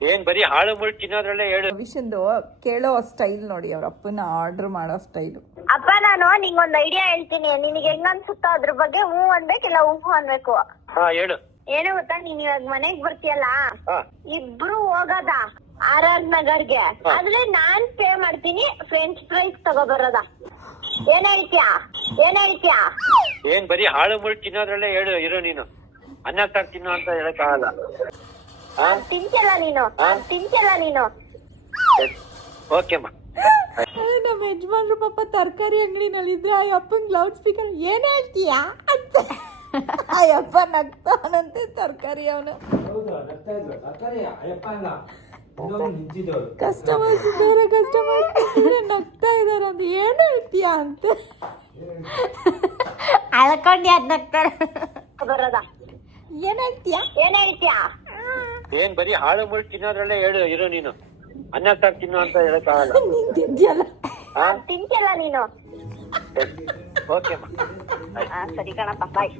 ಏನ್ ಬರೀ ಹಾಳು ಮುಳು ತಿನ್ನೋದ್ರಲ್ಲೇ ಹೇಳು. ವಿಷಂದು ಕೇಳೋ ಸ್ಟೈಲ್ ನೋಡಿ, ಅವ್ರ ಅಪ್ಪನ ಆರ್ಡರ್ ಮಾಡೋ ಸ್ಟೈಲು. ಅಪ್ಪ ನಾನು ನಿಂಗೊಂದ್ ಐಡಿಯಾ ಹೇಳ್ತೀನಿ, ನಿನಗೆ ಹೆಂಗ್ ಅನ್ಸುತ್ತೋ ಅದ್ರ ಬಗ್ಗೆ ಹೂ ಅನ್ಬೇಕಿಲ್ಲ ಹೂ ಅನ್ಬೇಕು. ಹಾ ಹೇಳು. ಏನು ಗೊತ್ತಾ, ನೀನ್ ಇವಾಗ ಮನೆಗ್ ಬರ್ತೀಯಲ್ಲ, ಹಾ ಇಬ್ರು ಹೋಗದ RR ನಗರ್ಗೆ, ಆದ್ರೆ ನಾನ್ ಪೇ ಮಾಡ್ತೀನಿ, ಫ್ರೆಂಚ್ ಫ್ರೈಸ್ ತಗೋಬರೋದ. ಏನ್ ಹೇಳ್ತೀಯಾ? ಏನ್ ಬರೀ ಹಾಳು ಮುಳು ತಿನ್ನೋದ್ರಲ್ಲೇ ಹೇಳು ಇರು ನೀನು. ಅನ್ನ ಸಾರ್ ತಿನ್ನು ಅಂತ ಹೇಳಕ್ಕಾಗಲ್ಲ. ತಿಂತಿಯಲ್ಲ ನೀನು. ಓಕೆಮ್ಮ. ನಮ್ಮ ಯಜಮಾನ್ರು ಪಾಪ ತರಕಾರಿ ಅಂಗಡಿನಲ್ಲಿ ಇದ್ರೆ ಆ ಅಪ್ಪಂಗೆ ಲೌಡ್ ಸ್ಪೀಕರ್ ಏನ್ ಹೇಳ್ತೀಯಾ ಅಂತ ಆ ಅಪ್ಪ ನಗ್ತಾನಂತೆ. ತರಕಾರಿ ಅವನು ಕಸ್ಟಮರ್ಸ್ ಬೇರೆ ಕಸ್ಟಮರ್ಸ್ ನಗ್ತಾ ಇದಾರೆ ಅಂತ ಏನ್ ಹೇಳ್ತೀಯಾ ಅಂತ ಅಳ್ಕೊಂಡು ಯಾರು ನಗ್ತಾರೆ. ಬರೋದ. ಏನ್ ಹೇಳ್ತೀಯಾ? ಏನ್ ಬರೀ ಹಾಳು ಮುಳು ತಿನ್ನೋದ್ರಲ್ಲೇ ಹೇಳು ಇರು ನೀನು. ಅನ್ನ ಸಾರ್ ತಿನ್ನು ಅಂತ ಹೇಳಕ್ಕಾಗಲ್ಲ. ನೀನ್ ತಿಂತಿಯಲ್ಲ. ತಿಂತಿಯಲ್ಲ ನೀನು. ಓಕೆಮ್ಮ. ಸರಿ ಕಣಪ್ಪ, ಬಾಯ್.